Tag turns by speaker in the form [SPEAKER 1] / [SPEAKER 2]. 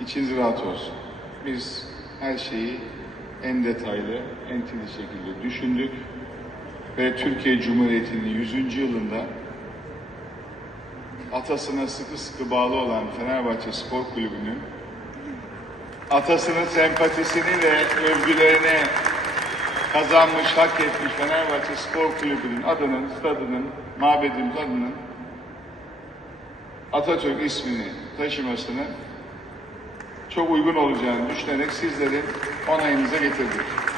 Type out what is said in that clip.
[SPEAKER 1] İçiniz rahat olsun. Biz her şeyi en detaylı, en titiz şekilde düşündük ve Türkiye Cumhuriyeti'nin 100. yılında atasına sıkı sıkı bağlı olan Fenerbahçe Spor Kulübü'nün atasının sempatisini ve övgülerini kazanmış, hak etmiş Fenerbahçe Spor Kulübü'nün adının, stadının, mabedimiz adının Atatürk ismini taşımasını çok uygun olacağını düşünerek sizlerin onayınıza getirdik.